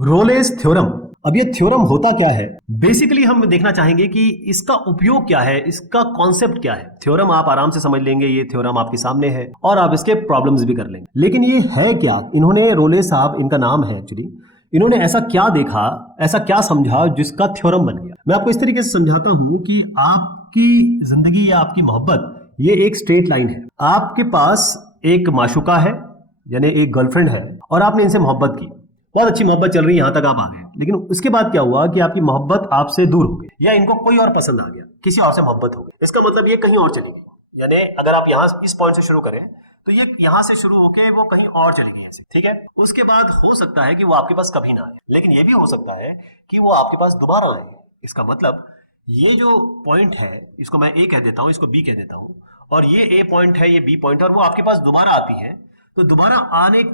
Rolle's theorem. अब ये theorem होता क्या है? बेसिकली हम देखना चाहेंगे कि इसका उपयोग क्या है, इसका कॉन्सेप्ट क्या है। थ्योरम आप आराम से समझ लेंगे, ये थ्योरम आपके सामने है और आप इसके प्रॉब्लम्स भी कर लेंगे। लेकिन ये है क्या? इन्होंने, रोलेस साहब इनका नाम है एक्चुअली, इन्होंने ऐसा क्या देखा, ऐसा क्या समझा जिसका थ्योरम बन गया। मैं आपको इस तरीके से समझाता हूं कि आपकी जिंदगी या आपकी मोहब्बत ये एक स्ट्रेट लाइन है। आपके पास एक माशुका है, यानी एक गर्लफ्रेंड है, और आपने इनसे मोहब्बत की, बहुत अच्छी मोहब्बत चल रही है, यहां तक आप आ गए। लेकिन उसके बाद क्या हुआ कि आपकी मोहब्बत आपसे दूर हो गई, या इनको कोई और पसंद आ गया, किसी और से मोहब्बत हो गई। इसका मतलब ये कहीं और चली गई। यानी अगर आप यहां इस पॉइंट से शुरू करें तो ये यहां से शुरू होकर वो कहीं और चली गई ऐसे, ठीक है। उसके बाद हो सकता है कि वो आपके पास कभी ना आए, लेकिन ये भी हो सकता है कि वो आपके पास दोबारा आए। इसका मतलब ये जो पॉइंट है, इसको मैं ए कह देता हूं, इसको बी कह देता हूं, और ये ए पॉइंट है, ये बी पॉइंट है, और वो आपके पास दोबारा आती है। तो दोबारा आने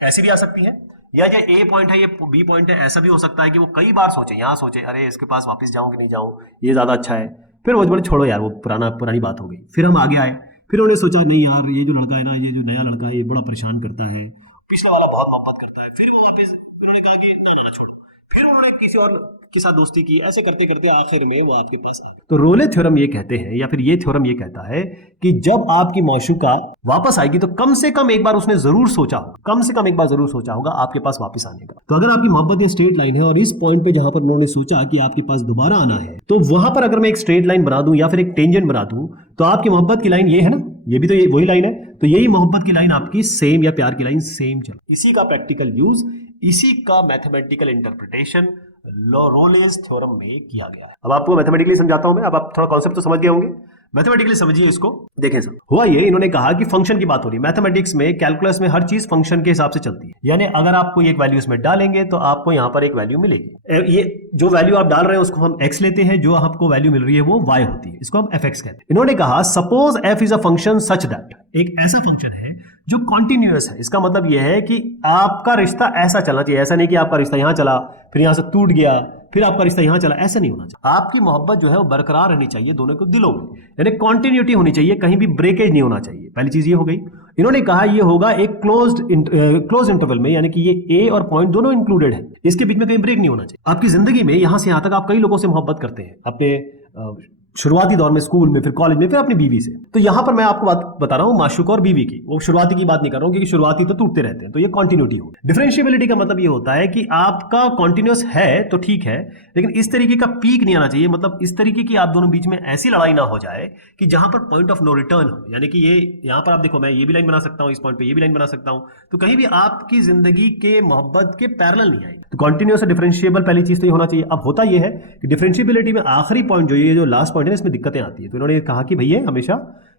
ऐसे भी आ सकती है, या जो ए पॉइंट है ये बी पॉइंट है, ऐसा भी हो सकता है कि वो कई बार सोचे, यहाँ सोचे अरे इसके पास वापस जाऊं कि नहीं जाऊं, ये ज्यादा अच्छा है। फिर वो बोले छोड़ो यार, वो पुरानी बात हो गई। फिर हम आगे आए, फिर उन्होंने सोचा नहीं यार, ये जो लड़का है ना, ये जो नया लड़का है, ये बड़ा परेशान करता है, पिछले वाला बहुत मोहब्बत करता है। फिर वो वापस उन्होंने कहा कि ना ना छोड़ो, फिर उन्होंने किसी और के साथ दोस्ती की। ऐसे करते करते आखिर में वो आपके पास आए। तो रोले थ्योरम ये कहते हैं, या फिर ये थ्योरम ये कहता है कि जब आपकी मौशूका वापस आएगी तो कम से कम एक बार उसने जरूर सोचा होगा, कम से कम एक बार जरूर सोचा होगा आपके पास वापस आने का। तो अगर आपकी मोहब्बत ये स्ट्रेट लाइन है और इस पॉइंट पे जहां पर उन्होंने सोचा कि आपके पास दोबारा आना है, तो वहां पर अगर मैं एक स्ट्रेट लाइन बना दूं या फिर एक टेंजेंट बना दूं, तो आपकी मोहब्बत की लाइन ये है ना, ये भी तो ये वही लाइन है। तो यही मोहब्बत की लाइन आपकी सेम, या प्यार की लाइन सेम चल। इसी का प्रैक्टिकल यूज, इसी का मैथमेटिकल इंटरप्रिटेशन रोलेस थ्योरम में किया गया है। अब आपको मैथमेटिकली समझाता हूं मैं, अब आप थोड़ा कॉन्सेप्ट तो समझ गए होंगे। मैथमेटिकली समझिए इसको। देखें सर, हुआ ये, इन्होंने कहा कि फंक्शन की बात हो रही है। मैथमेटिक्स में, कैलकुलस में हर चीज फंक्शन के हिसाब से चलती है। यानी अगर आपको एक वैल्यू इसमें डालेंगे तो आपको यहां पर एक वैल्यू मिलेगी। ये जो वैल्यू आप डाल रहे हैं उसको हम x लेते हैं, जो आपको वैल्यू मिल रही है वो y होती है, इसको हम fx कहते हैं। इन्होंने कहा suppose f is a function such that, एक ऐसा फंक्शन है जो कॉन्टिन्यूअस है। इसका मतलब यह है कि आपका रिश्ता ऐसा चलना चाहिए, ऐसा नहीं कि आपका रिश्ता यहां चला फिर यहां से टूट गया फिर आपका रिश्ता यहां चला, ऐसा नहीं होना चाहिए। आपकी मोहब्बत जो है वो बरकरार रहनी चाहिए दोनों के दिलों में, यानी कॉन्टिन्यूटी होनी चाहिए, कहीं भी ब्रेकेज नहीं होना चाहिए। पहली चीज ये हो गई। इन्होंने कहा ये होगा एक क्लोज इंटरवल में, यानी कि ये ए और पॉइंट दोनों इंक्लूडेड है, इसके बीच में कहीं ब्रेक नहीं होना चाहिए। आपकी जिंदगी में यहां से यहां तक आप कई लोगों से मोहब्बत करते हैं, अपने शुरुआती दौर में, स्कूल में, फिर कॉलेज में, फिर अपनी बीवी से। तो यहां पर मैं आपको बात बता रहा हूं माशूका और बीवी की, वो शुरुआती की बात नहीं कर रहा हूं क्योंकि शुरुआती तो टूटते रहते हैं, तो ये कंटिन्यूटी हो। डिफरेंशिएबिलिटी का मतलब ये होता है कि आपका कॉन्टिन्यूअस है तो ठीक है, लेकिन इस तरीके का पीक नहीं आना चाहिए। मतलब इस तरीके की आप दोनों बीच में ऐसी लड़ाई ना हो जाए कि जहां पर पॉइंट ऑफ नो रिटर्न हो, यानी कि ये यहां पर आप देखो, मैं ये भी लाइन बना सकता हूं, इस पॉइंट पे ये भी लाइन बना सकता हूं, तो कहीं भी आपकी जिंदगी के मोहब्बत के पैरेलल नहीं आएगी। तो कॉन्टिन्यूअस और डिफरेंशिएबल पहली चीज तो ये होना चाहिए। अब होता ये है कि डिफरेंशिएबिलिटी में आखिरी पॉइंट जो ये जो लास्ट पॉइंट है, इसमें दिक्कतें आती है। तो इन्होंने कहा कि भैया हमेशा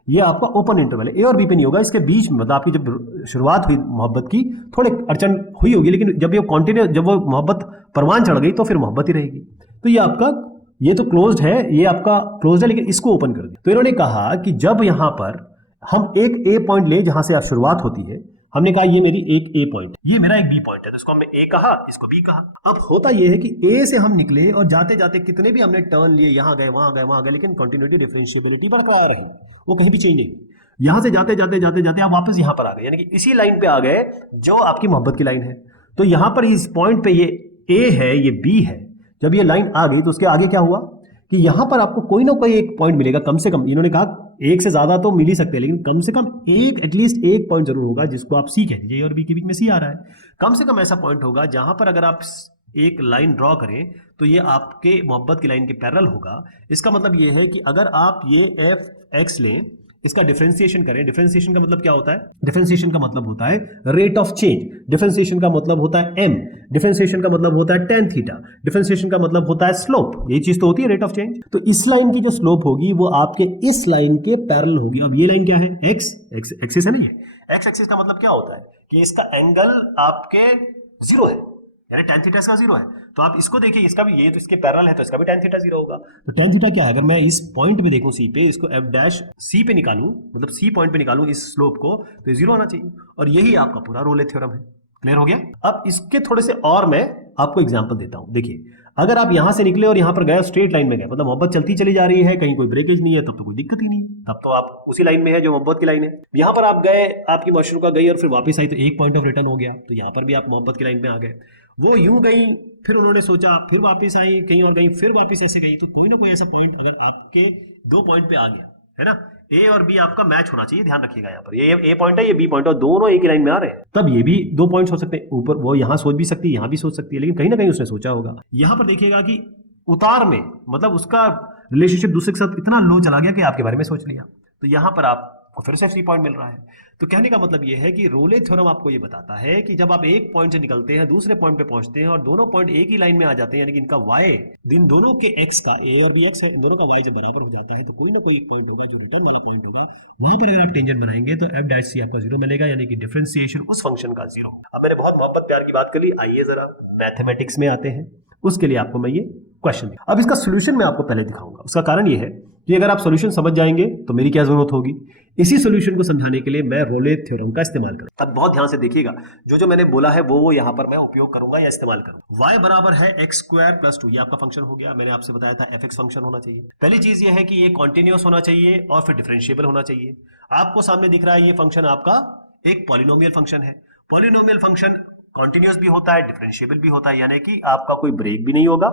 ये आपका ओपन इंटरवल है, ए और बी पे नहीं होगा, इसके बीच में, मतलब आपकी जब शुरुआत हुई मोहब्बत की थोड़ी अड़चन हुई होगी, लेकिन जब ये कंटिन्यू, जब वो मोहब्बत परवान चढ़ गई तो फिर मोहब्बत ही रहेगी। तो ये आपका, ये तो क्लोज्ड है, ये आपका क्लोज्ड है, लेकिन इसको ओपन कर दिया। तो इन्होंने कहा कि जब यहां पर हम एक ए पॉइंट ले जहां से शुरुआत होती है, हमने कहा ये मेरी एक ए पॉइंट, ये मेरा एक बी पॉइंट है, तो इसको हमने ए कहा, इसको बी कहा। अब होता यह है कि ए से हम निकले और जाते जाते कितने भी हमने टर्न लिए, यहां गए वहां गए वहां गए, लेकिन कंटिन्यूटी डिफरेंशिएबिलिटी बरकरार रही, वो कहीं भी चेंज नहीं। यहां से जाते जाते जाते जाते आप वापस यहां पर आ गए, यानी कि इसी लाइन पे आ गए जो आपकी मोहब्बत की लाइन है। तो यहां पर इस पॉइंट पे ये ए है, ये बी है। जब ये लाइन आ गई तो उसके आगे क्या हुआ कि यहां पर आपको कोई ना कोई एक पॉइंट मिलेगा, कम से कम। इन्होंने कहा एक से ज्यादा तो मिल ही सकते हैं, लेकिन कम से कम एक, एटलीस्ट एक पॉइंट जरूर होगा जिसको आप सी कह दीजिए, ए और बी के बीच में सी आ रहा है। कम से कम ऐसा पॉइंट होगा जहां पर अगर आप एक लाइन ड्रॉ करें तो ये आपके मोहब्बत की लाइन के पैरेलल होगा। इसका मतलब ये है कि अगर आप ये एफ एक्स लें, इसका डिफरेंशिएशन करें। डिफरेंशिएशन का मतलब क्या होता है? डिफरेंशिएशन का मतलब होता है रेट ऑफ चेंज। डिफरेंशिएशन का मतलब होता है एम। डिफरेंशिएशन का मतलब होता है tan थीटा। डिफरेंशिएशन का मतलब होता है स्लोप। यही चीज तो होती है रेट ऑफ चेंज। तो इस लाइन की जो स्लोप होगी वो आपके इस लाइन के पैरेलल होगी। अब ये लाइन क्या है? एक्स एक्सिस है ना, ये एक्स एक्सिस का मतलब क्या होता है कि इसका एंगल आपके जीरो है, यानी tan थीटा इसका जीरो है। तो आप इसको देखिए, इसका भी, ये तो इसके पैरेलल है तो इसका भी tan थीटा जीरो होगा। तो tan थीटा क्या है? अगर मैं इस पॉइंट पे देखूं सी पे, इसको f डैश सी पे निकालूं, मतलब सी पॉइंट पे निकालूं इस स्लोप को, तो ये जीरो होना चाहिए। और यही आपका पूरा रोले थ्योरम है। क्लियर हो गया? अब इसके थोड़े से और मैं आपको एग्जांपल देता हूं। देखिए, अगर आप यहां से निकले और यहां पर गए, स्ट्रेट लाइन में गए, मतलब मोहब्बत चलती चली जा रही है, कहीं कोई ब्रेकेज नहीं है, तब तो कोई दिक्कत ही नहीं है, तब तो आप उसी लाइन में है जो मोहब्बत की लाइन है। यहां पर आप गए, आपकी मशरूका गई और फिर वापस आई, तो एक पॉइंट ऑफ रिटर्न हो गया, तो यहां पर भी आप मोहब्बत की लाइन में आ गए। वो यूं गई, फिर उन्होंने सोचा, फिर वापस आई, कहीं और गई, फिर वापस ऐसे गई। तो कोई ना कोई ऐसा पॉइंट अगर आपके दो पॉइंट पे आ गया है ना, ए और बी आपका मैच होना चाहिए, ध्यान रखिएगा यहाँ पर, ये ए पॉइंट है, ये बी पॉइंट है, दोनों एक ही लाइन में आ रहे हैं, तब ये भी दो पॉइंट्स हो सकते हैं। ऊपर वो यहाँ सोच भी सकती है, यहाँ भी सोच सकती है, लेकिन कहीं ना कहीं उसने सोचा होगा। यहाँ पर देखिएगा कि उतार में मतलब उसका रिलेशनशिप दूसरे के साथ इतना लो चला गया कि आपके बारे में सोच लिया, तो यहाँ पर आपको फिर से सी पॉइंट मिल रहा है। तो कहने का मतलब ये है कि रोले थ्योरम आपको ये बताता है कि जब आप एक पॉइंट से निकलते हैं दूसरे पॉइंट पे पहुंचते हैं और दोनों पॉइंट एक ही लाइन में आ जाते हैं, यानी कि इनका y, इन दोनों के x का, a और b x है, इन दोनों का y जब बराबर हो जाता है तो कोई ना कोई एक पॉइंट होगा जो रिटर्न वाला पॉइंट होगा, वहां पर अगर आप टेंजेंट बनाएंगे तो f डैश c आपका 0 मिलेगा, यानी कि डिफरेंशिएशन उस फंक्शन का 0। अब मैंने बहुत मोहब्बत प्यार की बात कर ली, आइए जरा मैथमेटिक्स में आते हैं। उसके लिए आपको मैं ये क्वेश्चन, अब इसका सोल्यूशन मैं आपको पहले दिखाऊंगा। उसका कारण ये है कि अगर आप सॉल्यूशन समझ जाएंगे तो मेरी क्या जरूरत होगी, इसी सॉल्यूशन को समझाने के लिए मैं रोले थ्योरम का इस्तेमाल करूंगा। अब बहुत ध्यान से देखिएगा, जो मैंने बोला है वो यहाँ पर मैं उपयोग करूंगा या इस्तेमाल करूंगा। y बराबर है x स्क्वायर प्लस 2, ये आपका फंक्शन हो गया। मैंने आपसे बताया था fx फंक्शन होना चाहिए। पहली चीज ये है कि ये कॉन्टिन्यूअस होना चाहिए और फिर डिफरेंशिएबल होना चाहिए। आपको सामने दिख रहा है ये फंक्शन आपका एक पॉलिनोमियल फंक्शन है। पॉलिनोमियल फंक्शन कॉन्टिन्यूअस भी होता है, डिफरेंशिएबल भी होता है, यानी कि आपका कोई ब्रेक भी नहीं होगा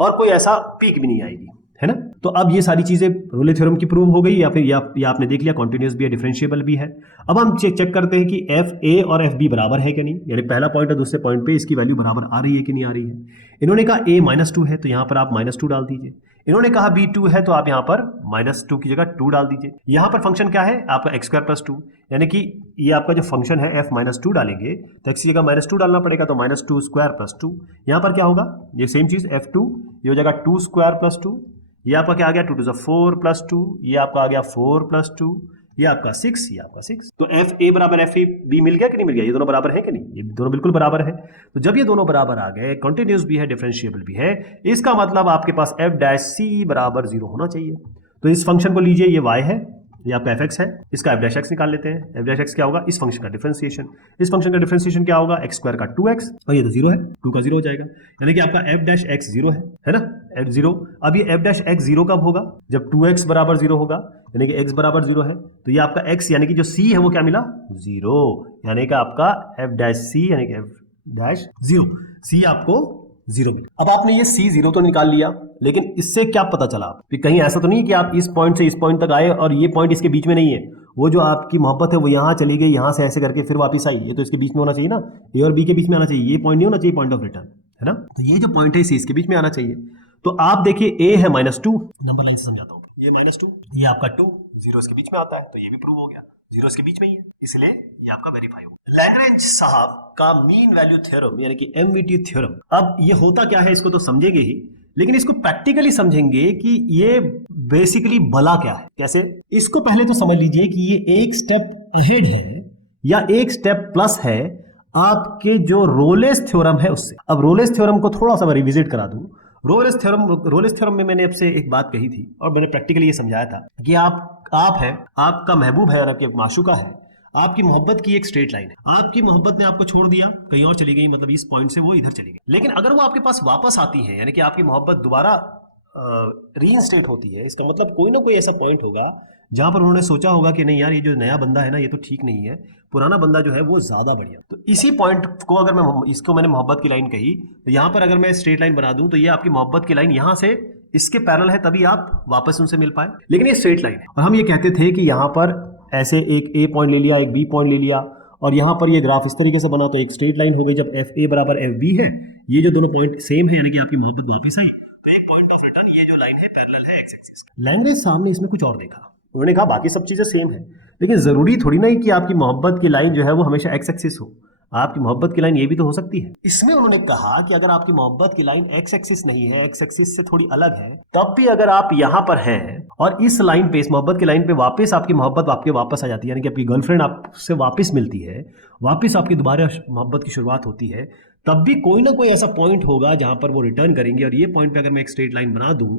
और कोई ऐसा पीक भी नहीं आएगी, है ना। तो अब ये सारी चीजें रोले थ्योरम की प्रूव हो गई, या फिर या आपने देख लिया कॉन्टिन्यूअस भी है, डिफरेंशिएबल भी है। अब हम चेक करते हैं कि एफ ए और एफ बी बराबर है कि नहीं, यानी पहला पॉइंट और दूसरे पॉइंट पे इसकी वैल्यू बराबर आ रही है कि नहीं आ रही है। इन्होंने कहा a -2 है तो यहाँ पर आप -2 डाल दीजिए। इन्होंने कहा b2 है तो आप यहाँ पर -2 की जगह 2 डाल दीजिए। यहाँ पर फंक्शन क्या है आपका x स्क्वायर प्लस 2, यानी कि ये आपका जो फंक्शन है f -2 डालेंगे तो x की जगह -2 डालना पड़ेगा, तो -2 स्क्वायर प्लस 2। यहाँ पर क्या होगा, ये सेम चीज f2, ये हो जाएगा 2 स्क्वायर प्लस 2, ये आपका क्या आ गया 2 to the 4 प्लस 2, ये आपका आ गया 4 प्लस 2, ये आपका 6, ये आपका 6। तो एफ ए बराबर एफ बी मिल गया कि नहीं मिल गया, ये दोनों बराबर है कि नहीं, ये दोनों बिल्कुल बराबर है। तो जब ये दोनों बराबर आ गए, कॉन्टिन्यूस भी है, डिफरेंशिएबल भी है, इसका मतलब आपके पास एफ डैश सी बराबर 0 होना चाहिए। तो इस फंक्शन को लीजिए, ये y है, ये आपका एफ एक्स है, इसका एफ डैश एक्स निकाल लेते हैं। एफ डैश एक्स क्या होगा, इस फंक्शन का डिफरेंशिएशन। इस फंक्शन का डिफरेंशिएशन क्या होगा, एक्स स्क्वायर का 2x, और ये तो 0 है, 2 का 0 हो जाएगा, यानी कि आपका एफ डैश एक्स 0 है ना, एफ 0। अब ये एफ डैश एक्स 0 कब होगा, जब 2x बराबर 0 होगा, यानी कि x बराबर 0 है, तो ये आपका x यानी कि जो c है वो क्या मिला 0, यानी कि आपका एफ डैश सी यानी कि एफ डैश 0, c आपको 0 मिला। अब आपने ये c 0 तो निकाल लिया, लेकिन इससे क्या पता चला कि कहीं ऐसा तो नहीं कि आप इस पॉइंट से इस पॉइंट तक आए और ये पॉइंट इसके बीच में नहीं है, वो जो आपकी मोहब्बत है वो यहाँ चली गई, यहाँ से ऐसे करके फिर वापस आई, ये तो इसके बीच में होना चाहिए ना, ए और बी के बीच में आना चाहिए, ये पॉइंट नहीं होना चाहिए पॉइंट ऑफ रिटर्न, है ना। तो ये जो पॉइंट है इसे इसके बीच में आना चाहिए। तो आप देखिए a है -2, नंबर लाइन से समझाता हूँ, ये -2, ये आपका 2, 0 इसके बीच में आता है, तो ये भी प्रूव हो गया, 0 इसके बीच में ही है, इसलिए ये आपका वेरीफाई हो गया। लैग्रेंज साहब का मीन वैल्यू थ्योरम यानी कि एमवीटी थ्योरम। अब ये होता क्या है इसको तो समझेंगे ही, लेकिन इसको प्रैक्टिकली समझेंगे कि ये बेसिकली भला क्या है, कैसे। इसको पहले तो समझ लीजिए कि ये एक स्टेप अहेड है या एक स्टेप प्लस है आपके जो रोलेस थ्योरम है उससे। अब रोलेस थ्योरम को थोड़ा सा मैं रिविजिट करा दूं। रोलेस थ्योरम में मैंने आपसे एक बात कही थी और मैंने प्रैक्टिकली ये समझाया था कि आप है, आपका महबूब है और आपकी माशूका है, आपकी मोहब्बत की एक स्ट्रेट लाइन है, आपकी मोहब्बत ने आपको छोड़ दिया, कहीं और चली गई, मतलब इस पॉइंट से वो इधर चली गई, लेकिन अगर वो आपके पास वापस आती है, यानी कि आपकी मोहब्बत दोबारा रीइंस्टेट होती है, इसका मतलब कोई ना कोई ऐसा पॉइंट होगा जहां पर उन्होंने सोचा होगा कि नहीं यार ये जो नया बंदा है ना ये तो ठीक नहीं है, पुराना बंदा जो है वो ज्यादा बढ़िया। तो इसी पॉइंट को अगर मैं इसको मैंने मोहब्बत की लाइन कही, तो यहाँ पर अगर मैं स्ट्रेट लाइन बना दूं तो ये आपकी मोहब्बत की लाइन यहाँ से इसके पैरेलल है, तभी आप वापस उनसे मिल पाए, लेकिन ये स्ट्रेट लाइन है। और हम ये कहते थे कि यहाँ पर ऐसे एक ए पॉइंट ले लिया, एक बी पॉइंट ले लिया, और यहाँ पर ये ग्राफ इस तरीके से बना तो एक स्ट्रेट लाइन हो गई। जब एफ ए बराबर एफ बी है, ये जो दोनों पॉइंट सेम है, यानी कि आपकी मोहब्बत वापस आई, तो एक पॉइंट ऑफ रिटर्न ये जो लाइन है पैरेलल है एक्स एक्सिस। लैंग्वेज सामने इसमें कुछ और देखा, उन्होंने कहा बाकी सब चीजें सेम है, लेकिन जरूरी थोड़ी नहीं कि आपकी मोहब्बत की लाइन जो है वो हमेशा एक्स एक्सिस हो, आपकी मोहब्बत की लाइन ये भी तो हो सकती है। इसमें उन्होंने कहा कि अगर आपकी मोहब्बत की लाइन एक्स एक्सिस नहीं है, एक्स एक्सिस से थोड़ी अलग है, तब भी अगर आप यहां पर हैं और इस लाइन पे, इस मोहब्बत की लाइन पे वापस आपकी मोहब्बत आपके वापस आ जाती है, यानी कि आपकी गर्लफ्रेंड आपसे वापस मिलती है, वापस आपकी दोबारा मोहब्बत की शुरुआत होती है, तब भी कोई ना कोई ऐसा पॉइंट होगा जहां पर वो रिटर्न करेंगे। और ये पॉइंट पे अगर मैं एक स्ट्रेट लाइन बना दूं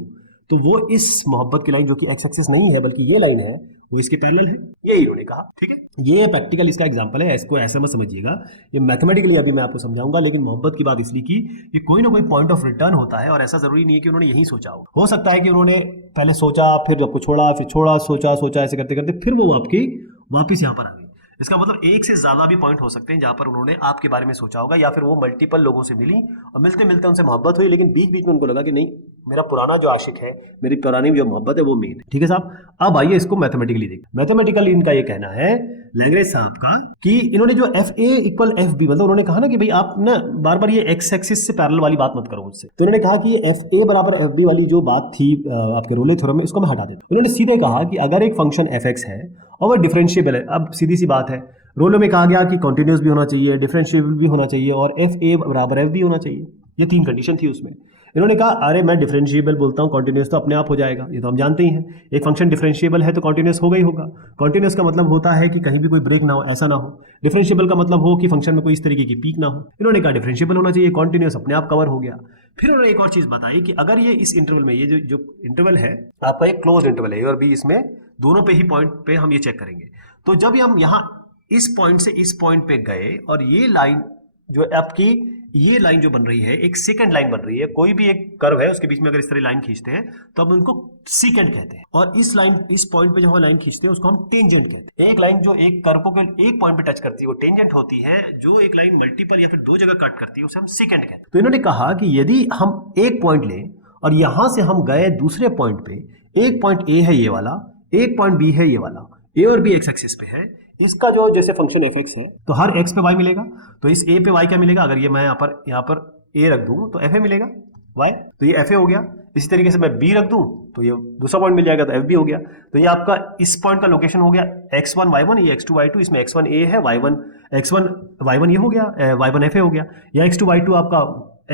तो वो इस मोहब्बत की लाइन जो कि एक्स एक्सिस नहीं है बल्कि ये लाइन है, वो इसके पैरेलल है, यही इन्होंने कहा। ठीक है, ये प्रैक्टिकल इसका एग्जांपल है, इसको ऐसा मत समझिएगा, ये मैथमेटिकली अभी मैं आपको समझाऊंगा, लेकिन मोहब्बत की बात इसलिए की कि कोई ना कोई पॉइंट ऑफ रिटर्न होता है, और ऐसा जरूरी नहीं है कि उन्होंने यही सोचा हो सकता है कि उन्होंने पहले सोचा, फिर आपको छोड़ा, फिर छोड़ा, सोचा, ऐसे करते करते फिर वो आपकी वापिस यहाँ पर आ गई। इसका मतलब एक से ज्यादा भी पॉइंट हो सकते हैं जहां पर उन्होंने आपके बारे में सोचा होगा, या फिर वो मल्टीपल लोगों से मिली और मिलते मिलते उनसे मोहब्बत हुई, लेकिन बीच बीच में उनको लगा कि नहीं, मेरा पुराना जो आशिक है, मेरी पुरानी जो मोहब्बत है वो मेन है। ठीक है साहब, अब आइए इसको मैथमेटिकली देखिए। मैथमेटिकली इनका ये कहना है लैग्रेंज साहब का कि इन्होंने जो F A equal F B, मतलब उन्होंने कहा ना कि भाई आप ना बार बार ये एक्स एक्सिस से पैरेलल वाली बात मत करो मुझसे, तो उन्होंने कहा कि ये एफ ए बराबर एफ बी वाली जो बात थी आपके रोले थ्योरम में, इसको मैं हटा देता हूं। उन्होंने सीधे कहा कि अगर एक फंक्शन एफ एक्स है और वो डिफरेंशिएबल है, अब सीधी सी बात है, रोलो में कहा गया कि कॉन्टिन्यूस भी होना चाहिए, डिफरेंशिएबल भी होना चाहिए और एफ ए बराबर एफ बी होना चाहिए, ये 3 कंडीशन थी उसमें। इन्होंने कहा अरे मैं डिफरेंशिएबल बोलता हूँ, कॉन्टिन्यूस तो अपने आप हो जाएगा, ये तो हम जानते ही हैं, एक फंक्शन डिफरेंशिएबल है तो कॉन्टिन्यूस होगा ही होगा। कॉन्टिन्यूस का मतलब होता है कि कहीं भी कोई ब्रेक ना हो, ऐसा ना हो। डिफरेंशिएबल का मतलब हो कि फंक्शन में कोई इस तरीके की पीक ना हो। इन्होंने कहा डिफरेंशिएबल होना चाहिए, कॉन्टिन्यूस अपने आप कवर हो गया। फिर उन्होंने एक और चीज बताई कि अगर ये इस इंटरवल में, ये जो इंटरवल है आपका, एक क्लोज इंटरवल है, ए और बी, इसमें दोनों पे ही पॉइंट पे हम ये चेक करेंगे। तो जब हम यहाँ इस पॉइंट से इस पॉइंट पे गए और ये लाइन जो आपकी, ये लाइन जो बन रही है एक सेकंड लाइन बन रही है, कोई भी एक कर्व है उसके बीच में अगर इस तरह लाइन खींचते हैं तो हम उनको सीकेंट कहते हैं, और इस लाइन, इस पॉइंट पे जब हम लाइन खींचते हैं उसको हम टेंजेंट कहते हैं। एक लाइन जो एक कर्व को एक पॉइंट पे टच करती है वो टेंजेंट होती है, जो एक लाइन मल्टीपल या फिर 2 जगह कट करती है उसे हम सीकेंट कहते हैं। तो इन्होंने कहा कि यदि हम एक पॉइंट लें और यहां से हम गए दूसरे पॉइंट पे, एक पॉइंट ए है ये वाला, एक पॉइंट बी है ये वाला, ए और बी एक्स एक्सिस पे है, इसका जो जैसे फंक्शन एफ एक्स है तो हर एक्स पे वाई मिलेगा, तो इस ए पे वाई क्या मिलेगा, अगर ये मैं यहाँ पर ए रख दूं तो एफ ए मिलेगा वाई, तो ये एफ ए हो गया। इसी तरीके से मैं बी रख दूं तो ये दूसरा पॉइंट मिल जाएगा, तो एफ बी हो गया। तो ये आपका इस पॉइंट का लोकेशन हो गया x1 y1, ये x2 y2, इसमें x1 a है, y1 x1 y1 ये हो गया, y1 fa हो गया, या x2 y2 आपका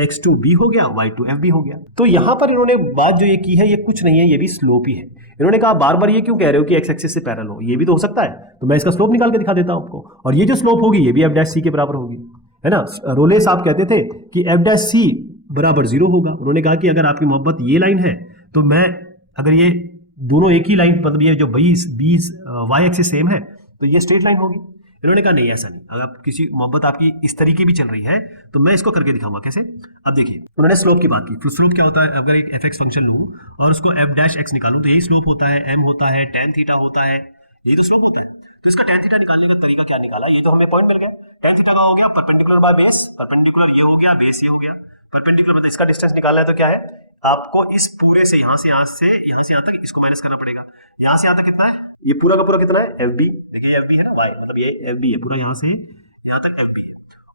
x2 b हो गया, y2 f b हो गया। तो यहां पर इन्होंने बात जो ये की है ये कुछ नहीं है, ये भी स्लोप ही है। इन्होंने कहा बार बार ये क्यों कह रहे हो कि एक्स एक्सिस से पैरेलल हो, ये भी तो हो सकता है, तो मैं इसका स्लोप निकाल के दिखा देता हूं आपको, और ये जो स्लोप होगी ये भी एफ डैश सी के बराबर होगी, है ना। रोले साहब कहते थे कि एफ डैश सी बराबर 0 होगा। उन्होंने कहा कि अगर आपकी मोहब्बत ये लाइन है तो मैं, अगर ये दोनों एक ही लाइन, मतलब ये जो 20 वाई एक्सिस सेम है तो ये स्ट्रेट लाइन होगी। इन्होंने कहा नहीं, ऐसा नहीं, अगर किसी मोहब्बत आपकी इस तरीके भी चल रही है तो मैं इसको करके दिखाऊंगा कैसे। अब देखिए, उन्होंने स्लोप की बात की। स्लोप क्या होता है, अगर एक एफ एक्स फंक्शन लूँ और उसको एफ डैश एक्स निकालूं तो यही स्लोप होता है, एम होता है, टेन थीटा होता है, यही तो स्लोप होता है। तो इसका टेन थीटा निकालने का तरीका क्या निकाला, ये तो हमें पॉइंट मिल गया। टेन थीटा का हो गया परपेंडिकुलर बाय बेस, परपेंडिकुलर ये हो गया, बेस ये हो गया। परपेंडिकुलर मतलब इसका डिस्टेंस निकालना है तो क्या है, आपको इस पूरे से यहाँ से यहाँ तक इसको माइनस करना पड़ेगा। यहाँ से यहाँ तक कितना है, ये पूरा का पूरा कितना है, एफ बी। देखिए एफ बी है ना, वाई मतलब ये एफ बी है, पूरा यहाँ से यहाँ तक एफ बी है,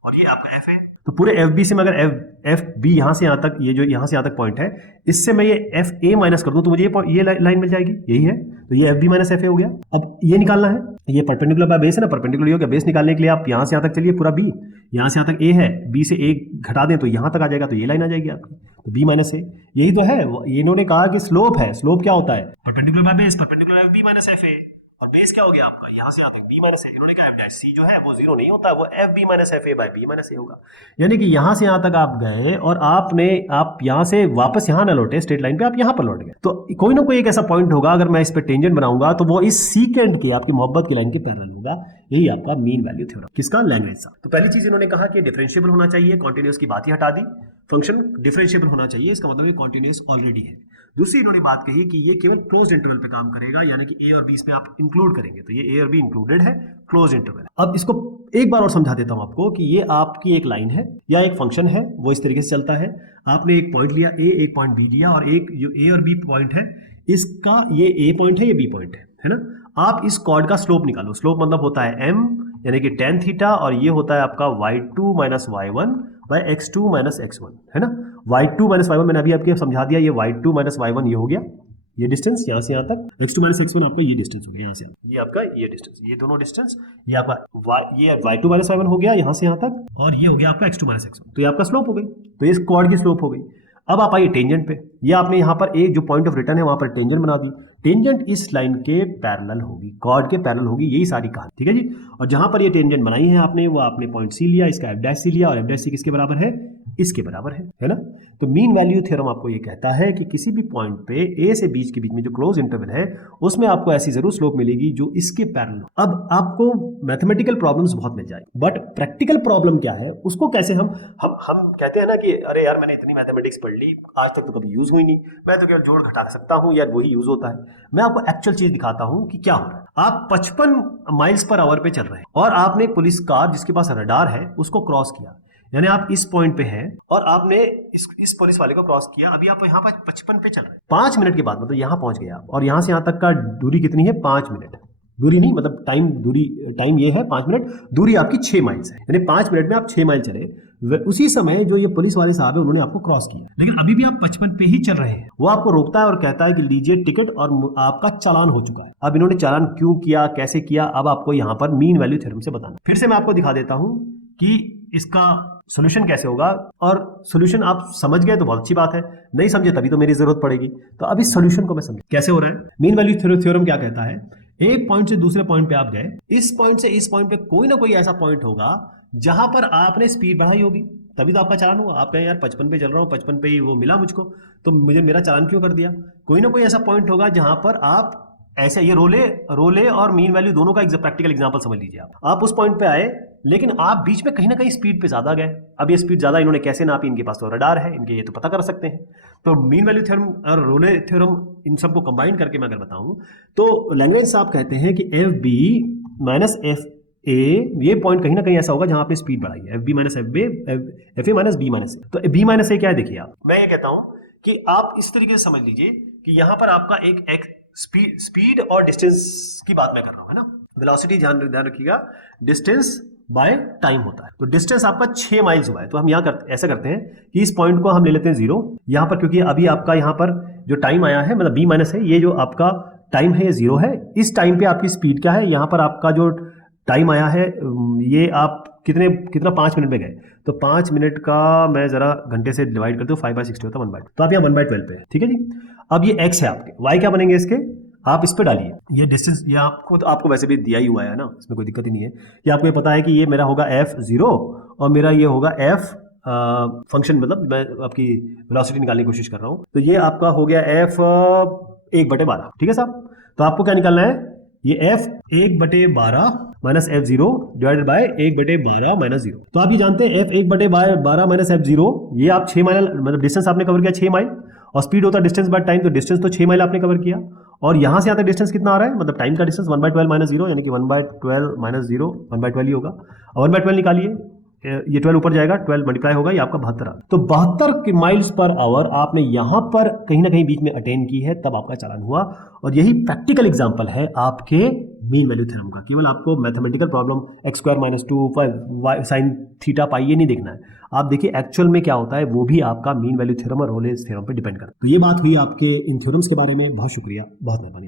और ये आपका एफ है। तो पूरे एफ बी से मैं अगर एफ बी यहाँ से यहाँ तक, ये जो यहाँ से यहाँ तक पॉइंट है, इससे मैं ये एफ ए माइनस कर दूं तो मुझे ये लाइन मिल जाएगी, यही है। तो ये F B minus F A हो गया। अब ये निकालना है, ये परपेंडिकुलर बाय बेस है ना, परपेंडिकुलर हो गया। बेस निकालने के लिए आप यहाँ से यहाँ तक चलिए, पूरा बी, यहाँ से यहाँ तक ए है, बी से ए घटा दें तो यहाँ तक आ जाएगा, तो ये लाइन आ जाएगी आपकी, तो बी माइनस ए, यही तो है। इन्होंने कहा कि स्लोप है, स्लोप क्या होता है, perpendicular by base, perpendicular F B minus F A, और बेस क्या हो गया आपका, यहाँ से यहाँ तक बी माइनस ए। इन्होंने कहा एफ डैश सी जो है वो 0 नहीं होता, वो F B minus F A by B minus A होगा। यानी कि यहाँ से यहाँ तक आप गए और आप यहाँ से वापस यहाँ ना लौटे स्ट्रेट लाइन पे, आप यहाँ पर लौट गए, तो कोई ना कोई एक ऐसा पॉइंट होगा, अगर मैं इस पे टेंजेंट बनाऊंगा तो वो इस सीकेंट के, आपकी मोहब्बत की लाइन के पैरेलल होगा। यही आपका मीन वैल्यू थ्योरम, किसका, लैग्रेंज साहब। तो पहली चीज इन्होंने कहा कि डिफरेंशिएबल होना चाहिए, कॉन्टिन्यूस की बात ही हटा दी, फंक्शन डिफरेंशिएबल होना चाहिए, इसका मतलब ये कॉन्टिन्यूस ऑलरेडी है। दूसरी इन्होंने बात कही कि ये केवल क्लोज इंटरवल पे काम करेगा, यानी कि ए और बी इसमें आप इंक्लूड करेंगे, तो ये ए और बी इंक्लूडेड है, क्लोज इंटरवल। अब इसको एक बार और समझा देता हूं आपको कि ये आपकी एक लाइन है या एक फंक्शन है, वो इस तरीके से चलता है। आपने एक पॉइंट लिया ए, एक पॉइंट बी लिया, और एक जो ए और बी पॉइंट है, इसका ये ए पॉइंट है, ये बी पॉइंट है ना। आप इस कॉर्ड का स्लोप निकालो। स्लोप मतलब होता है एम, यानी कि टेन थीटा, और ये होता है आपका y2 minus y1 bye x2 minus x1, है ना। y2 माइनस y1 मैंने अभी आपको समझा दिया, ये y2 माइनस y1 ये हो गया, ये डिस्टेंस यहाँ से यहाँ तक, x2 माइनस x1 आपका ये डिस्टेंस हो गया, ऐसे ये आपका ये डिस्टेंस, ये दोनों डिस्टेंस, ये आपका ये y2 माइनस y1 हो गया यहाँ से यहाँ तक, और ये हो गया आपका x2 माइनस x1, तो ये आपका स्लोप हो गई। तो ये कॉर्ड की स्लोप हो गई। अब आप आइए टेंजेंट पे। ये आपने यहाँ पर एक जो पॉइंट ऑफ रिटर्न है वहां पर टेंजेंट बना दी। टेंजेंट इस लाइन के पैरेलल होगी, कॉर्ड के पैरेलल होगी, यही सारी कहानी, ठीक है जी। और जहां पर ये टेंजेंट बनाई है आपने, वो आपने पॉइंट सी लिया, इसका एफ डैश सी लिया, और एफ डैश सी किसके बराबर है, इसके बराबर है ना। तो मीन वैल्यू थ्योरम आपको ये कहता है कि किसी भी पॉइंट पे ए से बीच के बीच में जो क्लोज इंटरवल है उसमें आपको ऐसी जरूर स्लोप मिलेगी जो इसके पैरेलल हो। अब आपको मैथमेटिकल प्रॉब्लम्स बहुत मिल जाएगी, बट प्रैक्टिकल प्रॉब्लम क्या है उसको कैसे हम कहते हैं ना कि अरे यार मैंने इतनी मैथमेटिक्स पढ़ ली, आज तक तो कभी यूज यूज हुई नहीं, मैं तो केवल जोड़ घटा सकता हूं या वही यूज होता है। मैं आपको एक्चुअल चीज दिखाता हूं कि क्या हो रहा है। आप 55 माइल्स पर आवर पे चल रहे हैं और आपने पुलिस कार जिसके पास रडार है उसको क्रॉस किया, यानी आप इस पॉइंट पे हैं और आपने इस पुलिस वाले को क्रॉस किया। अभी आप यहाँ पर 55 पे चल रहे हैं। 5 मिनट के बाद मतलब यहाँ पहुंच गए आप, और यहाँ से यहाँ तक का दूरी कितनी है? 5 मिनट। दूरी नहीं, मतलब टाइम ये है 5 मिनट, दूरी आपकी 6 माइल्स है, यानी 5 मिनट में आप 6 माइल चले। उसी समय जो ये पुलिस वाले साहब है उन्होंने आपको क्रॉस किया, लेकिन अभी भी आप 55 पे ही चल रहे हैं। वो आपको रोकता है और कहता है कि लीजिए टिकट और आपका चालान हो चुका है। अब इन्होंने चालान क्यों किया, कैसे किया, अब आपको यहाँ पर मीन वैल्यू थ्योरम से बताना। फिर से मैं आपको दिखा देता हूँ कि इसका सोल्यूशन कैसे होगा, और सोल्यूशन आप समझ गए तो बहुत अच्छी बात है, नहीं समझे तभी तो मेरी जरूरत पड़ेगी। तो अभी सोल्यूशन को मैं समझ कैसे हो रहा है। मीन वैल्यू थ्योरम क्या कहता है, एक पॉइंट से दूसरे पॉइंट पे आप गए, इस पॉइंट से इस पॉइंट पे कोई ना कोई ऐसा पॉइंट होगा जहां पर आपने स्पीड बढ़ाई होगी, तभी तो आपका चालान हुआ। आप कहें यार 55 पे चल रहा हूँ, 55 पे ही वो मिला मुझको, तो मुझे मेरा चालान क्यों कर दिया? कोई ना कोई ऐसा पॉइंट होगा जहां पर आप ऐसे, ये रोले और मीन वैल्यू दोनों का प्रैक्टिकल एग्जांपल समझ लीजिए। आप उस पॉइंट पे आए, लेकिन आप बीच में कहीं ना कहीं स्पीड पे ज्यादा गए। अब ये स्पीड ज्यादा इन्होंने कैसे नापी? इनके पास तो रडार है, इनके ये तो पता कर सकते हैं। तो मीन वैल्यू थ्योरम और रोले थ्योरम, इन सबको कंबाइन करके मैं अगर बताऊं तो लैग्रेंज साहब कहते हैं कि F B minus F A, ये पॉइंट कहीं ना कहीं ऐसा होगा जहां आपने स्पीड बढ़ाई है, F B minus F A minus B minus A. तो बी माइनस ए क्या है? देखिए आप, मैं ये कहता हूं कि आप इस तरीके से समझ लीजिए कि यहां पर आपका एक स्पीड और डिस्टेंस की बात मैं कर रहा हूं, है ना। वेलोसिटी ध्यान रखिएगा, डिस्टेंस बाय टाइम होता है। तो डिस्टेंस आपका 6 माइल्स हुआ है, तो हम यहाँ ऐसा करते हैं कि इस पॉइंट को हम ले लेते हैं 0 यहाँ पर, क्योंकि अभी आपका यहाँ पर जो टाइम आया है, मतलब बी माइनस है, ये जो आपका टाइम है ये 0 है। इस टाइम पे आपकी स्पीड क्या है? यहाँ पर आपका जो टाइम आया है ये आप कितना 5 मिनट में गए, तो 5 मिनट का मैं जरा घंटे से डिवाइड करते हो, 5/60 होता है 1/2, तो आप यहाँ 1/12 पे है, ठीक है जी। अब ये x है आपके, y क्या बनेंगे इसके? आप इस पे डालिए ये डिस्टेंस, ये आपको वैसे भी दिया ही हुआ है ना, इसमें कोई दिक्कत ही नहीं है। ये आपको ये पता है कि ये मेरा होगा f0 और मेरा ये होगा f फंक्शन, मतलब मैं आपकी वेलोसिटी निकालने की कोशिश कर रहा हूँ, तो ये आपका हो गया f 1/12, ठीक है साहब। तो आपको क्या निकालना है? ये f 1/12 minus f0 divided by 1/12 minus 0। तो आप ये जानते हैं f 1/12 माइनस f0, ये आप 6 माइल, मतलब डिस्टेंस आपने कवर किया 6 माइल, और स्पीड होता है डिस्टेंस बाय टाइम, तो डिस्टेंस तो 6 माइल आपने कवर किया, और यहां से यहां तक डिस्टेंस कितना आ रहा है, मतलब टाइम का डिस्टेंस 1/12 माइनस 0, यानी कि 1/12 माइनस 0 1/12 ही होगा। और 1/12 निकालिए, ये 12 ऊपर जाएगा, 12 मल्टीप्लाई होगा, ये आपका 72 आ। तो 72 माइल्स पर आवर आपने यहां पर कहीं ना कहीं बीच में अटेन की है, तब आपका चालान हुआ। और यही प्रैक्टिकल एग्जांपल है आपके मीन वैल्यू थ्योरम का। केवल आपको मैथमेटिकल प्रॉब्लम x² - 2 sin θ पाई ये नहीं देखना है, आप देखिए एक्चुअल में क्या होता है, वो भी आपका मीन वैल्यू थ्योरम और रोले थ्योरम पे डिपेंड करता है। तो ये बात हुई आपके इन थ्योरम्स के बारे में। बहुत शुक्रिया, बहुत मेहरबानी।